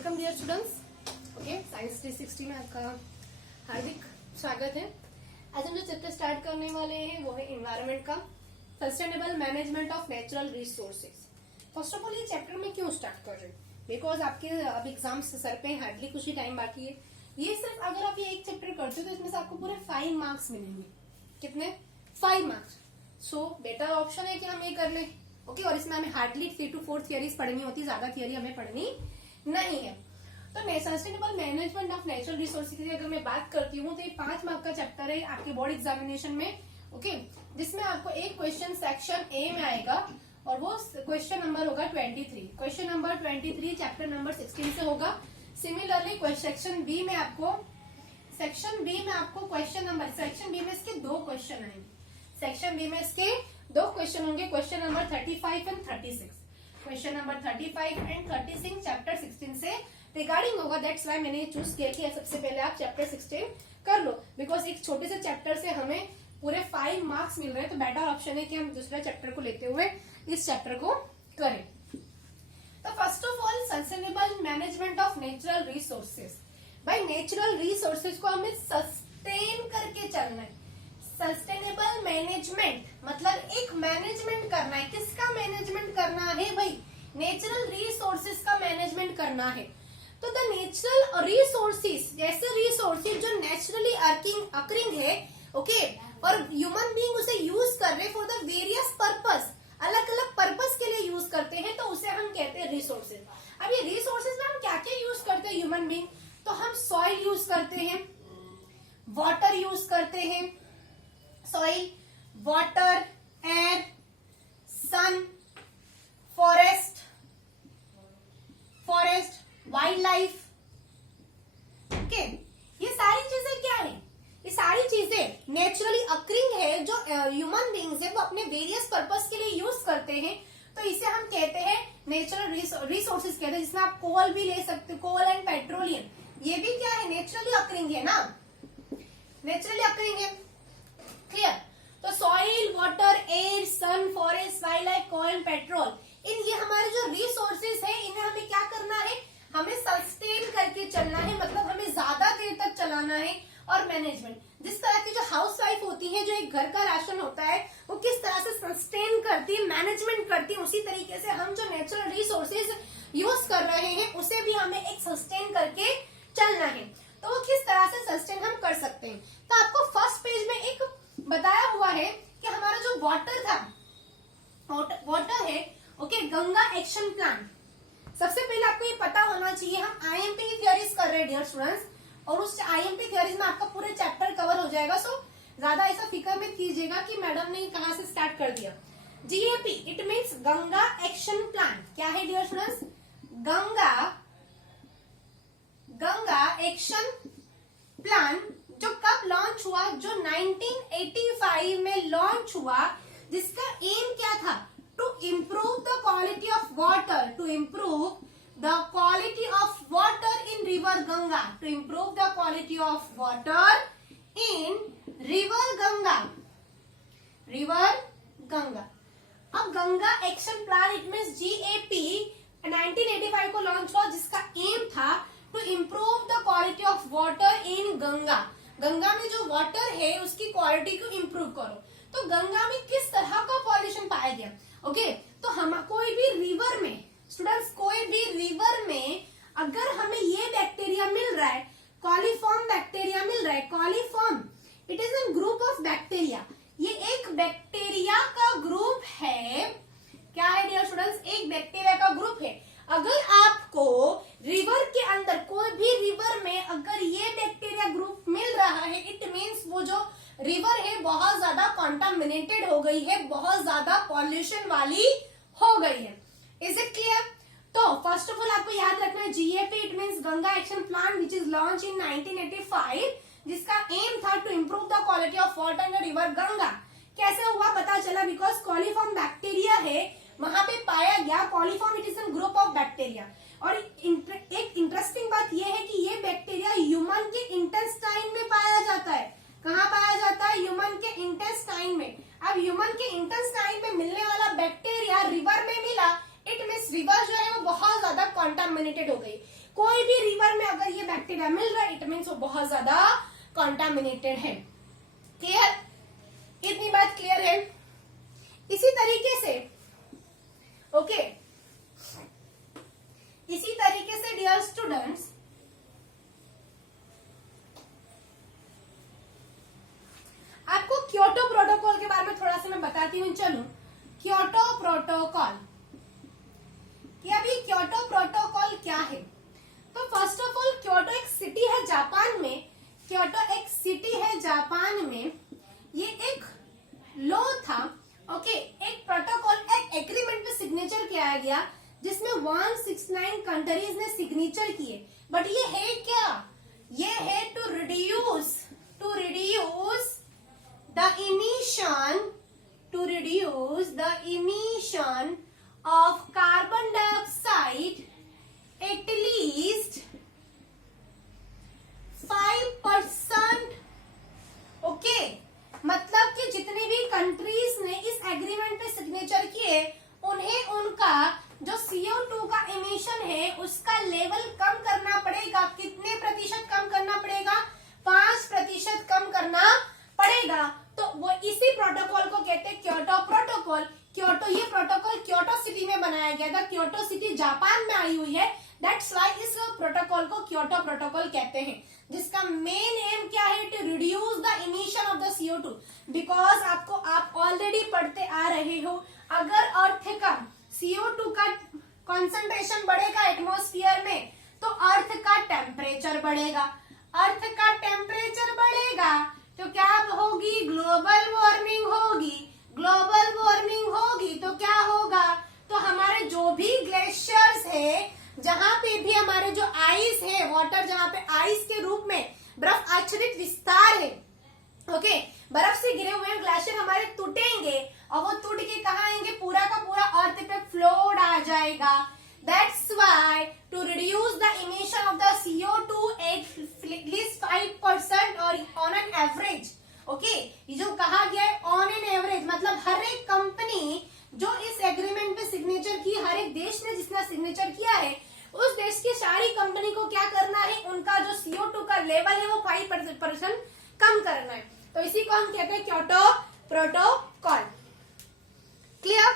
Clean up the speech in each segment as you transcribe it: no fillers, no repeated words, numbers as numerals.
Welcome dear students. Okay, science 360 में आपका हार्दिक स्वागत है। आज हम जो चैप्टर स्टार्ट करने वाले हैं वो है एनवायरनमेंट का sustainable management of natural resources. First of all ये चैप्टर में क्यों स्टार्ट कर रहे हैं, बिकॉज आपके अब एग्जाम्स सर पे हार्डली कुछ ही टाइम बाकी है। ये सिर्फ अगर आप ये एक चैप्टर करते हो तो इसमें से आपको पूरे 5 मार्क्स मिलेंगे। कितने? 5 मार्क्स। सो बेटर ऑप्शन है कि हम ये कर लें। ओके, और इसमें हमें हार्डली 3 to 4 थियरीज पढ़नी होती है, ज्यादा थियरी हमें पढ़नी नहीं है। तो sustainable management of natural resources की अगर मैं बात करती हूँ तो ये 5 मार्क का चैप्टर है आपके बोर्ड एग्जामिनेशन में। ओके, जिसमें आपको एक क्वेश्चन सेक्शन ए में आएगा और वो क्वेश्चन नंबर होगा 23। क्वेश्चन नंबर 23 चैप्टर नंबर 16 से होगा। सिमिलरली सेक्शन बी में आपको सेक्शन बी में इसके 2 क्वेश्चन आएंगे। सेक्शन बी में इसके 2 क्वेश्चन होंगे, question number 35 and 36। Question number 35 and 36 chapter 16 से रिगार्डिंग होगा। दैट्स व्हाई मैंने चूज किया कि सबसे पहले आप चैप्टर 16 कर लो, बिकॉज एक छोटे से चैप्टर से हमें पूरे 5 मार्क्स मिल रहे हैं। तो बेटर ऑप्शन है कि हम दूसरा चैप्टर को लेते हुए इस चैप्टर को करें। तो first of all sustainable management of natural resources. भाई नेचुरल रिसोर्सेज को हमें सस्टेन करके चलना है। सस्टेनेबल मैनेजमेंट मतलब एक मैनेजमेंट करना है। किसका मैनेजमेंट करना है भाई? नेचुरल रिसोर्सेज का मैनेजमेंट करना है। तो द नेचुरल रिसोर्सेज, जैसे रिसोर्सेज जो नेचुरली अकरिंग है, ओके, और ह्यूमन बीइंग उसे यूज कर रहे फॉर द वेरियस पर्पस, अलग अलग पर्पस के लिए यूज करते हैं, तो उसे हम कहते हैं रिसोर्सेज। अब ये रिसोर्सेज में हम क्या क्या यूज करते हैं ह्यूमन बीइंग? तो हम सॉइल यूज करते हैं, वाटर यूज करते हैं, सॉइल, वाटर, एयर, सन, फॉरेस्ट, वाइल्ड लाइफ। ओके, ये सारी चीजें क्या है? ये सारी चीजें नेचुरली अकरिंग है जो ह्यूमन बीइंग्स है वो अपने वेरियस पर्पस के लिए यूज करते हैं। तो इसे हम कहते हैं नेचुरल रिसोर्सेज कहते हैं, जिसमें आप कोल भी ले सकते हो, कोल एंड पेट्रोलियम। ये भी क्या है? नेचुरली अकरिंग है ना, नेचुरली अकरिंग है। क्लियर? तो सॉइल, वाटर, एयर, सन, फॉरेस्ट, वाइल्ड लाइफ, कोल, पेट्रोल, ये हमारे जो रिसोर्सेज है इन्हें हमें क्या करना है? हमें सस्टेन करके चलना है, मतलब हमें ज्यादा देर तक चलाना है। और मैनेजमेंट, जिस तरह की जो हाउस वाइफ होती है, जो एक घर का राशन होता है, वो किस तरह से सस्टेन करती है, मैनेजमेंट करती है, उसी तरीके से हम जो नेचुरल रिसोर्सेज यूज कर रहे हैं उसे भी हमें एक सस्टेन करके चलना है। तो वो किस तरह से सस्टेन हम कर सकते हैं? तो आपको फर्स्ट पेज में एक बताया हुआ है कि हमारा जो वाटर था, वाटर है, ओके, गंगा एक्शन प्लान। सबसे पहले आपको ये पता होना चाहिए, हम आईएमपी की थियरीज कर रहे हैं डियर स्टूडेंट्स, और उस आईएमपी थियरीज में आपका पूरे चैप्टर कवर हो जाएगा। सो ज्यादा ऐसा फिक्र मत कीजिएगा कि मैडम ने कहां से स्टार्ट कर दिया। GAP it means Ganga action plan. क्या है dear students? Ganga action plan जो कब लॉन्च हुआ? जो 1985 में लॉन्च हुआ, जिसका एम क्या था? To improve the quality of water, to improve the quality of water in river Ganga, to improve the quality of water in river Ganga. अब Ganga action plan it means GAP 1985 को लॉन्च हुआ, जिसका एम था to improve the quality of water in Ganga. Ganga में जो water है उसकी quality को इम्प्रूव करो। तो गंगा में किस तरह का पॉल्यूशन पाया गया? ओके, तो हम कोई भी रिवर में स्टूडेंट्स, कोई भी रिवर में अगर हमें ये बैक्टीरिया मिल रहा है, कॉलीफॉर्म बैक्टीरिया मिल रहा है, coliform it is an group of bacteria. ये एक बैक्टीरिया का ग्रुप है। क्या है डियर स्टूडेंट्स? एक बैक्टीरिया का ग्रुप है। अगर आपको रिवर के अंदर, कोई भी रिवर में अगर ये बैक्टीरिया ग्रुप मिल रहा है, इट मीन्स वो जो रिवर है बहुत ज्यादा कॉन्टामिनेटेड हो गई है, बहुत ज्यादा पॉल्यूशन वाली हो गई है। Is it clear? तो फर्स्ट ऑफ ऑल आपको याद रखना है GAP it means Ganga action plan which is launch in 1985, जिसका एम था to improve the quality of water in river Ganga. कैसे हुआ पता चला? बिकॉज कॉलीफॉर्म बैक्टीरिया है वहां पे पाया गया। Coliform it is an group of bacteria. और एक इंटरेस्टिंग बात यह है कि ये बैक्टीरिया ह्यूमन के इंटेस्टाइन में पाया जाता है। कहाँ पाया जाता है? ह्यूमन के इंटेस्टाइन में। अब ह्यूमन के इंटेस्टाइन में मिलने वाला बैक्टीरिया रिवर में मिला, इट मीन्स रिवर जो है वो बहुत ज्यादा कॉन्टामिनेटेड हो गई। कोई भी रिवर में अगर ये बैक्टीरिया मिल रहा है इट मीन्स वो बहुत ज्यादा कॉन्टामिनेटेड है। क्लियर, इतनी बात क्लियर है। इसी तरीके से ओके, इसी तरीके से डियर स्टूडेंट्स आपको क्योटो प्रोटोकॉल के बारे में थोड़ा सा मैं बताती हूँ। चलो, क्योटो प्रोटोकॉल, कि अभी क्योटो प्रोटोकॉल क्या है। तो फर्स्ट ऑफ ऑल क्योटो एक सिटी है जापान में, क्योटो एक सिटी है जापान में। ये एक लॉ था, ओके, एक प्रोटोकॉल, एक एग्रीमेंट पे सिग्नेचर किया गया जिसमें 169 कंट्रीज ने सिग्नेचर किए। बट ये है क्या, ये है to reduce the emission of carbon dioxide at least 5%। Okay, मतलब कि जितनी भी कंट्रीज ने इस एग्रीमेंट पे सिग्नेचर किए उन्हें उनका जो CO2 का इमिशन है उसका लेवल कम करना पड़ेगा। कितने प्रतिशत कम करना पड़ेगा? 5% कम करना पड़ेगा। तो वो इसी प्रोटोकॉल को कहते हैं क्योटो प्रोटोकॉल। क्योटो, ये प्रोटोकॉल क्योटो सिटी में बनाया गया था, क्योटो सिटी जापान में आई हुई है, दैट्स व्हाई इस प्रोटोकॉल को क्योटो प्रोटोकॉल कहते हैं, जिसका मेन एम क्या है? To reduce the emission of the CO2। Because आप ऑलरेडी पढ़ते आ रहे हो, अगर अर्थ का CO2 का कॉन्सेंट्रेशन बढ़ेगा एटमॉस्फेयर में तो अर्थ का टेम्परेचर बढ़ेगा, अर्थ का टेम्परेचर बढ़ेगा तो क्या होगी? ग्लोबल वार्मिंग होगी, ग्लोबल वार्मिंग होगी तो क्या होगा? तो हमारे जो भी ग्लेशियर्स है, जहां पे भी हमारे जो आइस है, वाटर जहां पे आइस के रूप में बर्फ आच्छादित विस्तार है, ओके, बर्फ से गिरे हुए ग्लेशियर हमारे टूटेंगे और वो टूट के कहाँ आएंगे? पूरा का पूरा अर्थ पे फ्लोड आ जाएगा। That's why to reduce the emission of the CO2 at least 5% और on an average, okay, ये जो कहा गया है on an average मतलब हर एक कंपनी जो इस एग्रीमेंट पे सिग्नेचर की, हर एक देश ने जिसने सिग्नेचर किया है उस देश की सारी कंपनी को क्या करना है? उनका जो CO2 का लेवल है वो 5% कम करना है। तो इसी को हम कहते हैं क्योटो प्रोटोकॉल। क्लियर?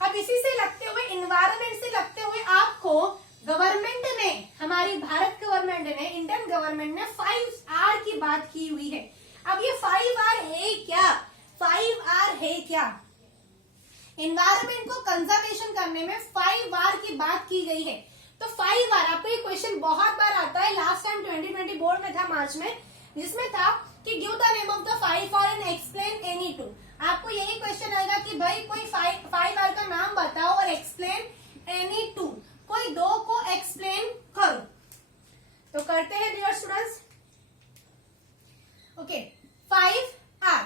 अब इसी से लगते हुए, इन्वायरमेंट से लगते हुए आपको गवर्नमेंट ने, हमारी भारत गवर्नमेंट ने, इंडियन गवर्नमेंट ने 5R की बात की हुई है। अब ये 5R है क्या? 5R है क्या? इन्वायरमेंट को कंजर्वेशन करने में 5R की बात की गई है। तो 5R, आपको ये क्वेश्चन बहुत बार आता है, लास्ट टाइम 2020 बोर्ड में था मार्च में, जिसमें था कि give the name of the 5R and explain any two. आपको यही क्वेश्चन आएगा कि भाई कोई 5R का नाम बताओ और एक्सप्लेन एनी टू, कोई दो को एक्सप्लेन करो। तो करते हैं डियर स्टूडेंट्स। Okay, 5R।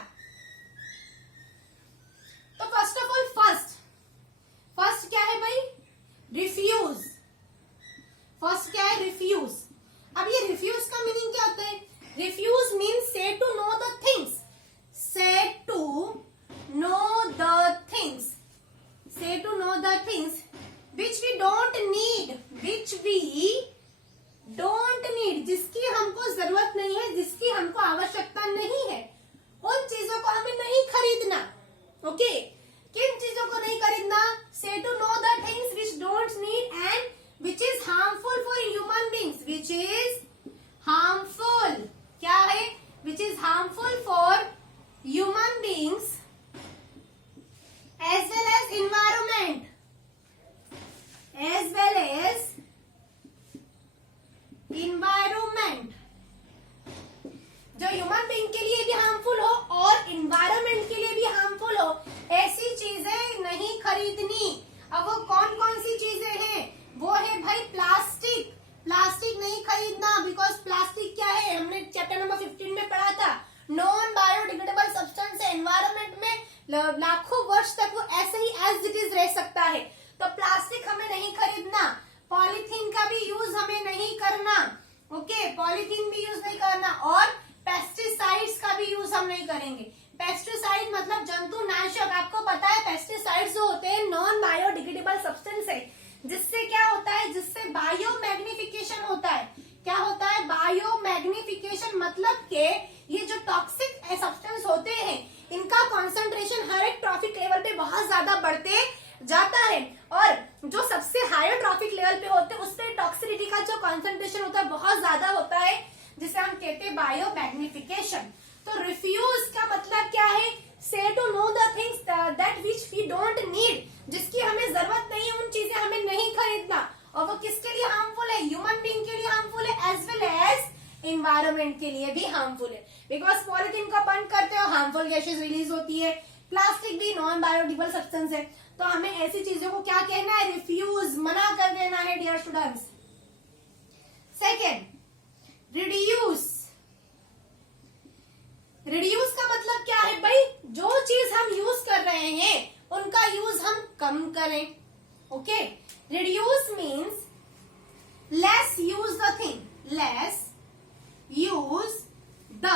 तो फर्स्ट ऑफ ऑल, फर्स्ट क्या है भाई? रिफ्यूज। फर्स्ट क्या है? रिफ्यूज। अब ये रिफ्यूज का मीनिंग क्या होता है? Refuse means say to no the things, say to no the things, say to no the things which we don't need, which we don't need, जिसकी हमको जरूरत नहीं है, जिसकी हमको आवश्यकता नहीं है, उन चीजों को हमें नहीं खरीदना। ओके, किन चीजों को नहीं खरीदना? Say to no the things which don't need and which is harmful for human beings, which is harmful, क्या है? Which is harmful for human beings as well as environment, as well as environment, जो human being के लिए भी harmful हो और environment के लिए भी हार्मफुल हो, ऐसी चीजें नहीं खरीदनी। अब वो कौन कौन सी चीजें हैं? वो है भाई प्लास्टिक। प्लास्टिक नहीं खरीदना, बिकॉज प्लास्टिक क्या है? हमने चैप्टर नंबर 15 में पढ़ा था, नॉन बायोडिग्रेडेबल सब्सटेंस है, एनवायरमेंट में लाखों वर्ष तक वो ऐसे ही एज इट इज रह सकता है। तो प्लास्टिक हमें नहीं खरीदना, पॉलीथीन का भी यूज हमें नहीं करना, ओके, पॉलीथीन भी यूज नहीं करना, और पेस्टिसाइड्स का भी यूज हम नहीं करेंगे। पेस्टिसाइड मतलब जंतुनाशक। आपको पता है पेस्टिसाइड्स जो होते हैं नॉन बायोडिग्रेडेबल सब्सटेंस है, जिससे क्या होता है? जिससे बायो मैग्निफिकेशन होता है। क्या होता है? बायो मैग्निफिकेशन, मतलब के ये जो टॉक्सिक सब्सटेंस होते हैं इनका कॉन्सेंट्रेशन हर एक ट्रॉफिक लेवल पे बहुत ज्यादा बढ़ते जाता है, और जो सबसे हायर ट्रॉफिक लेवल पे होते हैं उसपे टॉक्सिसिटी का जो कॉन्सेंट्रेशन होता है बहुत ज्यादा होता है, जिसे हम कहते हैं बायो मैग्निफिकेशन। तो रिफ्यूज का मतलब क्या है? Say to no the things that which we don't need, जिसकी हमें जरूरत नहीं है उन चीजें हमें नहीं खरीदना, और वो किसके लिए हार्मफुल है? ह्यूमन बीइंग के लिए हार्मफुल है, एज वेल एज एनवायरमेंट के लिए भी हार्मफुल है। बिकॉज पॉलिथीन का बंद करते हो हार्मफुल गैसेज रिलीज होती है, प्लास्टिक भी नॉन बायोडिग्रेडेबल सब्सटेंस है, तो हमें ऐसी चीजों को क्या कहना है? रिफ्यूज, मना कर देना है dear students. Second, reduce. Reduce का मतलब क्या है भाई? जो चीज हम यूज कर रहे हैं उनका यूज हम कम करें। Okay, reduce means less use the thing, less use the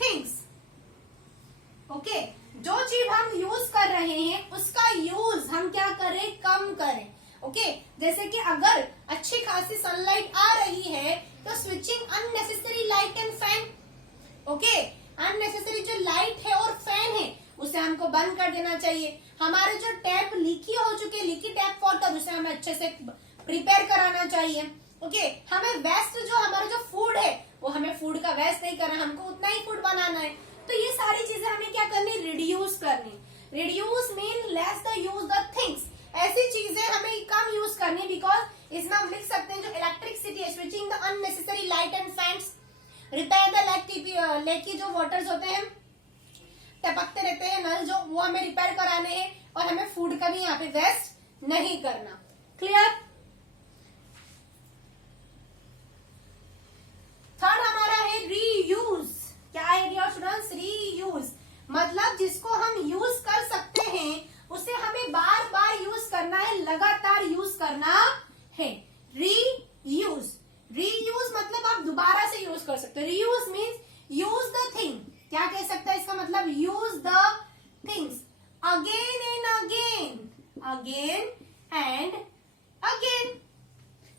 things. Okay, जो चीज हम यूज कर रहे हैं उसका यूज हम क्या करें? कम करें। ओके, जैसे कि अगर अच्छी खासी सनलाइट आ रही है तो switching unnecessary light and fan. Okay, unnecessary जो लाइट है और फैन है उसे हमको बंद कर देना चाहिए। हमारे जो टैप लीकी हो चुके, लीकी टैप वाटर, उसे हमें अच्छे से प्रिपेयर कराना चाहिए। ओके, हमें वेस्ट जो हमारा जो फूड है वो हमें फूड का वेस्ट नहीं करना, हमको उतना ही फूड बनाना है। तो ये सारी चीजें हमें क्या करनी? रिड्यूस करनी। Reduce mean less the use the things, ऐसी चीजें हमें कम यूज करनी। बिकॉज इसमें हम लिख सकते हैं जो इलेक्ट्रिसिटी है, switching the unnecessary light and fans, repair the lake की जो वाटर्स होते हैं, टपकते रहते हैं नल जो, वो हमें रिपेयर कराने हैं, और हमें फूड का भी यहाँ पे वेस्ट नहीं करना। क्लियर? थर्ड हमारा है रीयूज। क्या है डियर स्टूडेंट्स? रीयूज मतलब जिसको हम यूज कर सकते हैं उसे हमें बार बार यूज करना है, लगातार यूज करना है। रीयूज, रीयूज मतलब आप दोबारा से यूज कर सकते हो। Reuse means use the thing. क्या कह सकते हैं इसका मतलब? Use the things again and again, again and again.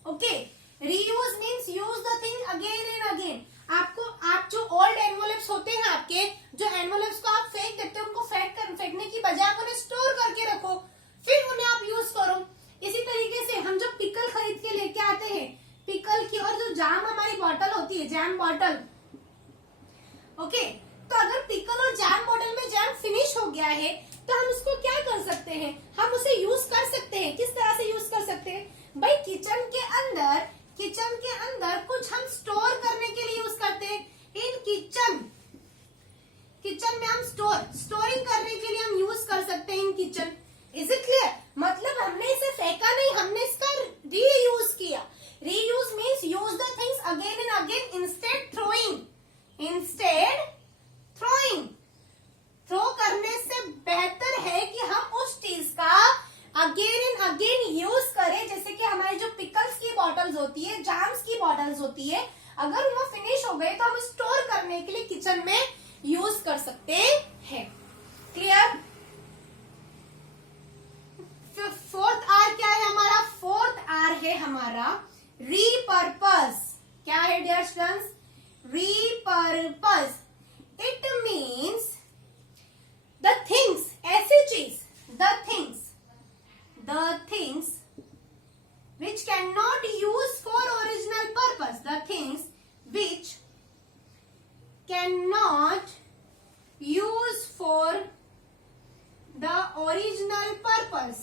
Okay, reuse means use the thing again and again. आप जो ओल्ड एनवलप्स होते हैं आपके, जो एनवलप्स को आप फेंक देते हो, उनको फेंकने की बजाय आप उन्हें स्टोर करके रखो, फिर उन्हें आप यूज करो। इसी तरीके से हम जो पिकल खरीद के लेके आते हैं, पिकल की और जो जाम हमारी बॉटल होती है, जैम बॉटल, ओके, तो अगर पिकल और जैम बॉटल में जैम फिनिश हो गया है तो हम उसको क्या कर सकते हैं? हम उसे यूज कर सकते हैं। किस तरह से यूज कर सकते हैं भाई? किचन के अंदर कुछ हम स्टोर करने के लिए यूज करते हैं। इन किचन में हम स्टोरिंग करने के लिए हम यूज कर सकते हैं in kitchen. Is it clear? मतलब हमने इसे फेंका नहीं, हमने इसका रीयूज किया। Reuse means use the things again and again instead throwing. Throw करने से बेहतर है कि हम उस चीज का अगेन एंड अगेन यूज करें। जैसे कि हमारी जो पिकल्स की बॉटल्स होती है, जाम्स की बॉटल्स होती है, अगर वो फिनिश हो गए तो हम स्टोर करने के लिए किचन में यूज कर सकते हैं। क्लियर? फोर्थ आर क्या है हमारा? फोर्थ आर है हमारा रीपर्पस। क्या है dear students? Repurpose. It means the things, ऐसी चीज, the things which cannot use for original purpose, the things which cannot use for the original purpose,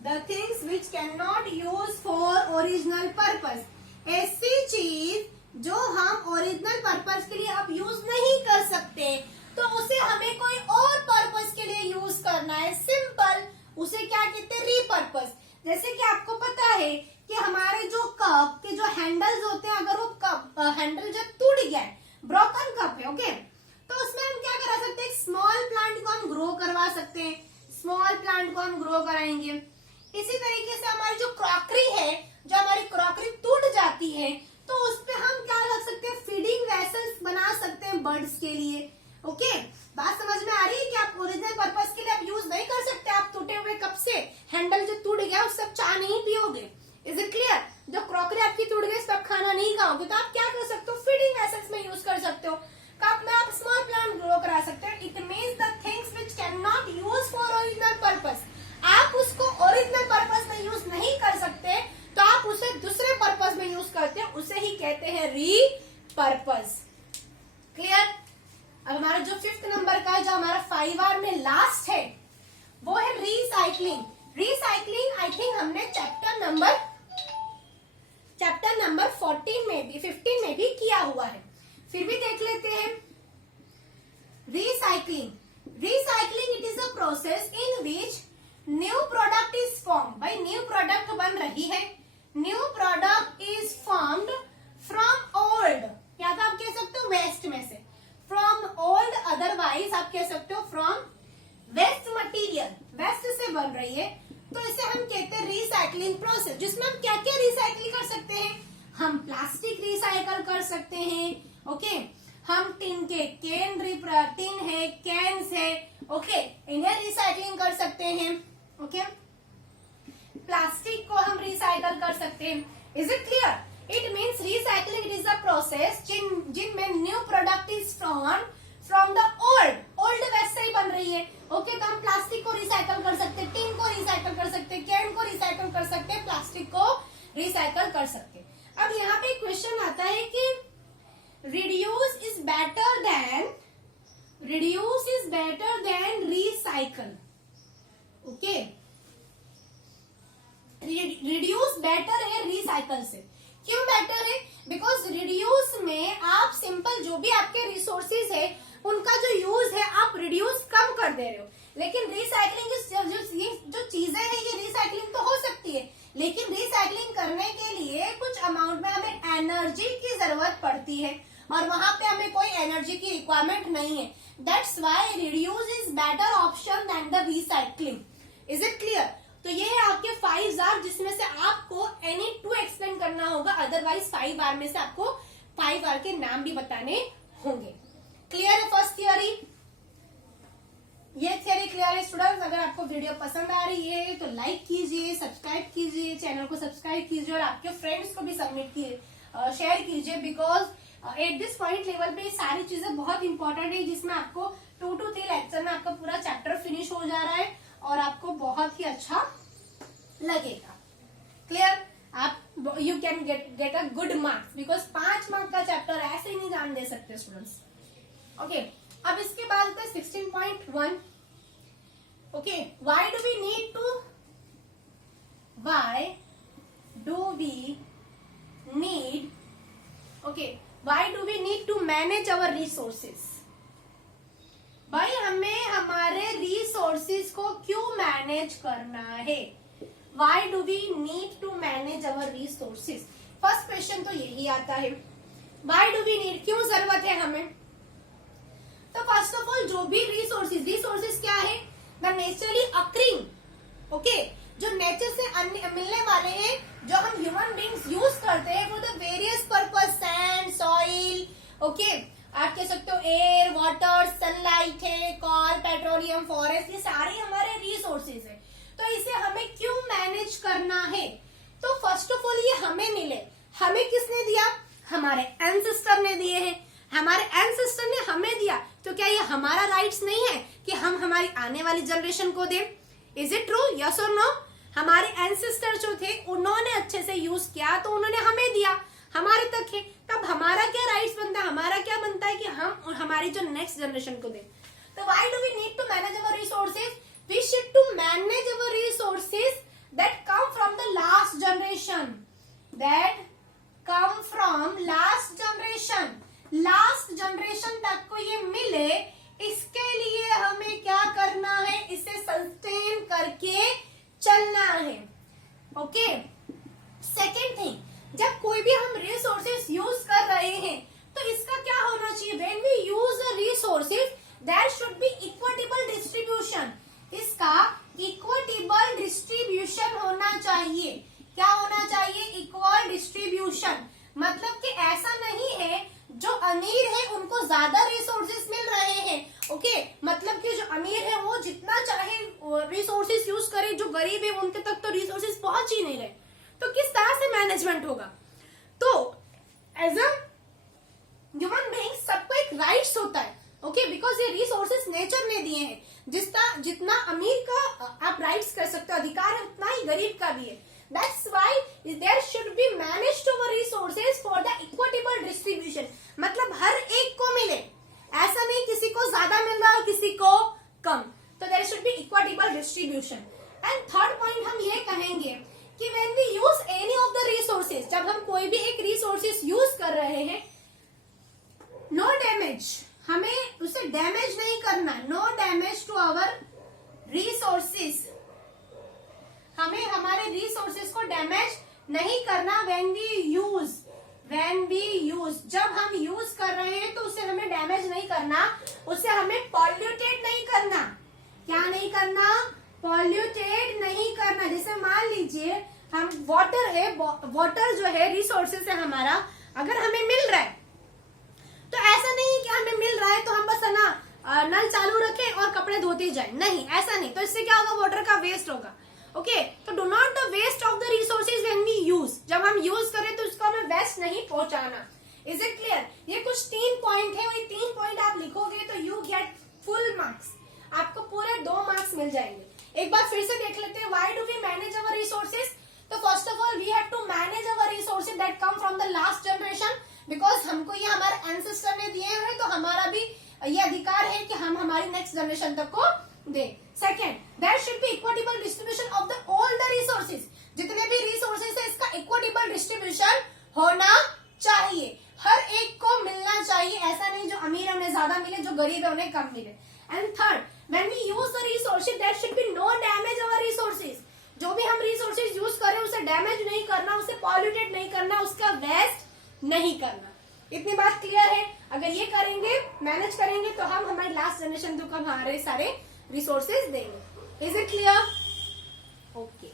the things which cannot use for original purpose, ऐसी चीज जो हम original purpose के लिए अब use नहीं कर सकते तो उसे हमें कोई और पर्पस के लिए यूज करना है। सिंपल, उसे क्या कहते हैं? रीपर्पस। जैसे कि आपको पता है कि हमारे जो कप के जो हैंडल्स होते हैं, अगर वो कप हैंडल जो टूट गया है, ब्रोकन कप है, ओके, तो उसमें हम क्या करा सकते हैं? स्मॉल प्लांट को हम ग्रो करवा सकते हैं, स्मॉल प्लांट को हम ग्रो कराएंगे। इसी तरीके से हमारी जो क्रॉकरी है, जो हमारी क्रॉकरी टूट जाती है तो उस पे हम क्या रख सकते हैं? फीडिंग वेसल्स बना सकते हैं बर्ड्स के लिए। ओके, बात समझ में आ रही है कि आप ओरिजिनल पर्पस के लिए आप यूज नहीं कर सकते। आप टूटे हुए कप से हैंडल जो टूट गया रिसाइकलिंग, रिसाइकलिंग आई थिंक हमने चैप्टर नंबर 14 में भी 15 में भी किया हुआ है, फिर भी देख लेते हैं। Recycling, recycling it is a process in which new product is form, भाई न्यू प्रोडक्ट बन रही है, new product is formed from old, या तो आप कह सकते हो वेस्ट में से, फ्रॉम ओल्ड, अदरवाइज आप कह सकते हो फ्रॉम वेस्ट मटेरियल, वेस्ट से बन रही है, तो इसे हम कहते हैं रिसाइकलिंग प्रोसेस, जिसमें हम क्या क्या रिसाइकल कर सकते हैं, हम प्लास्टिक रिसाइकल कर सकते हैं, ओके, हम टिन के टिन है, कैन्स है, ओके, इन्हें रिसाइकलिंग कर सकते हैं, ओके, प्लास्टिक को हम रिसाइकल कर सकते हैं। Is it clear? It means recycling it is a process जिनमें new product is from the old waste से ही बन रही है, ओके, तो हम प्लास्टिक को रिसाइकल कर सकते हैं, टिन को रिसाइकल कर सकते हैं, कैन को रिसाइकल कर सकते हैं, प्लास्टिक को रिसाइकल कर सकते हैं। अब यहाँ पे क्वेश्चन आता है कि reduce is better than recycle, okay, reduce better है रिसाइकल से, क्यों बेटर है? बिकॉज रिड्यूस में आप सिंपल जो भी आपके रिसोर्सेज है उनका जो यूज है आप रिड्यूस कम कर दे रहे हो, लेकिन रिसाइकलिंग जो चीजें हैं ये रिसाइकलिंग तो हो सकती है, लेकिन रिसाइकलिंग करने के लिए कुछ अमाउंट में हमें एनर्जी की जरूरत पड़ती है और वहां पे हमें कोई एनर्जी की रिक्वायरमेंट नहीं है, that's why reduce is better option than the recycling. Is it clear? तो ये है आपके 5 आर, जिसमें से आपको एनी 2 एक्सप्लेन करना होगा, अदरवाइज 5 आर में से आपको 5 आर के नाम भी बताने होंगे। क्लियर है फर्स्ट थियोरी? ये थियोरी क्लियर है स्टूडेंट्स? अगर आपको वीडियो पसंद आ रही है तो लाइक कीजिए, सब्सक्राइब कीजिए, चैनल को सब्सक्राइब कीजिए और आपके फ्रेंड्स को भी शेयर कीजिए, because at this point level पे सारी चीजें बहुत इंपॉर्टेंट है, जिसमें आपको 2 to 3 लेक्चर में आपका पूरा चैप्टर फिनिश हो जा रहा है और आपको बहुत ही अच्छा लगेगा। क्लियर? आप you can get a good marks, because 5 mark का चैप्टर ऐसे ही नहीं जान दे सकते स्टूडेंट्स, ओके। अब इसके बाद 16.1, okay, why do we need to manage our resources? भाई हमें हमारे रिसोर्सेज को क्यों मैनेज करना है? Why do we need to manage our resources? First question तो यही आता है, वाई डू वी नीड, क्यों जरूरत है हमें? तो फर्स्ट ऑफ ऑल जो भी रिसोर्सेज क्या है? द नेचुरली अक्रिंग, ओके, जो नेचर से मिलने वाले हैं, जो हम ह्यूमन बींग्स यूज करते हैं for the various purpose, sand, soil, okay, आप कह सकते हो एयर, वाटर, सनलाइट है, कॉल, पेट्रोलियम, फॉरेस्ट, ये सारे हमारे रिसोर्सेज है। तो इसे हमें क्यों मैनेज करना है? तो फर्स्ट ऑफ ऑल ये हमें मिले, हमें किसने दिया? हमारे एंसेस्टर ने दिए हैं, हमारे एंसेस्टर ने हमें दिया, तो क्या ये हमारा राइट्स नहीं है कि हम हमारी आने वाली जनरेशन को दें? Is it true? यस और नो? हमारे एंसेस्टर जो थे उन्होंने अच्छे से यूज किया तो उन्होंने हमें दिया, हमारे तक है, तब हमारा क्या राइट्स बनता है, हमारा क्या बनता है कि हम हमारी जो नेक्स्ट जनरेशन को दें। तो why do we need to manage our resources? We should to manage our resources that come from the last generation, last generation तक को ये मिले, इसके लिए हमें क्या करना है? इसे सस्टेन करके चलना है, ओके। सेकेंड थिंग, जब कोई भी हम रिसोर्सेज यूज कर रहे हैं तो इसका क्या होना चाहिए? When we use the resources there should be equitable distribution, इसका इक्विटेबल डिस्ट्रीब्यूशन होना चाहिए। क्या होना चाहिए? इक्वल डिस्ट्रीब्यूशन, मतलब कि ऐसा नहीं है जो अमीर है उनको ज्यादा रिसोर्सेज मिल रहे हैं, ओके, मतलब कि जो अमीर है वो जितना चाहे रिसोर्सेज यूज करे, जो गरीब है उनके तक तो रिसोर्सेज पहुंच ही नहीं रहे, तो किस तरह से मैनेजमेंट होगा? तो एज अ ह्यूमन बीइंग सबको एक राइट्स होता है, ओके, बिकॉज ये रिसोर्सेज नेचर ने दिए हैं, जितना अमीर का आप राइट्स कर सकते हो, अधिकार है, उतना ही गरीब का भी है। That's why there should be managed our resources for the equitable distribution, मतलब हर एक को मिले, ऐसा नहीं किसी को ज्यादा मिल रहा है किसी को कम, तो there should be equitable distribution and third point हम ये कहेंगे कि when we use any of the resources, जब हम कोई भी एक रिसोर्सेज यूज कर रहे हैं, नो डैमेज, हमें उसे डैमेज नहीं करना, no damage to our resources, हमें हमारे रिसोर्सेज को डैमेज नहीं करना। व्हेन वी यूज, जब हम यूज कर रहे हैं तो उसे हमें डैमेज नहीं करना, उसे हमें पॉल्यूटेड नहीं करना। क्या नहीं करना? पॉल्यूटेड नहीं करना। जैसे मान लीजिए हम वाटर है, वाटर जो है रिसोर्सेज है हमारा, अगर हमें मिल रहा है तो ऐसा नहीं कि हमें मिल रहा है तो हम बस है ना नल चालू रखें और कपड़े धोते जाएं, नहीं, ऐसा नहीं। तो इससे क्या होगा? वाटर का वेस्ट होगा। ओके, तो do not the waste of the resources when we use, जब हम यूज करें तो उसको हमें वेस्ट नहीं पहुंचाना। Is it clear? ये कुछ 3 पॉइंट है, और ये 3 पॉइंट आप लिखोगे तो यू गेट फुल मार्क्स, आपको पूरे 2 मार्क्स मिल जाएंगे। एक बार फिर से देख लेते हैं, why do we manage our resources? तो first of all we have to manage our resources that come from the last generation, because हमको ये हमारे एंसेस्टर ने दिए हैं, तो हमारा भी ये अधिकार है कि हम हमारी नेक्स्ट जनरेशन तक को दें। Second, there should be equitable distribution of the all the resources, जितने भी रिसोर्सेज है इसका इक्विटेबल डिस्ट्रीब्यूशन होना चाहिए, हर एक को मिलना चाहिए, ऐसा नहीं जो अमीर है उन्हें ज्यादा मिले, जो गरीब है उन्हें कम मिले। And third, when we use the resources there should be no damage our resources, जो भी हम रिसोर्सेज यूज करें उसे डैमेज नहीं करना, उसे पॉल्यूटेड नहीं करना, उसका वेस्ट नहीं करना। इतनी बात क्लियर है? अगर ये करेंगे, मैनेज करेंगे, तो हम हमारे लास्ट जनरेशन को हमारे सारे रिसोर्सेज देंगे। Is it clear? ओके।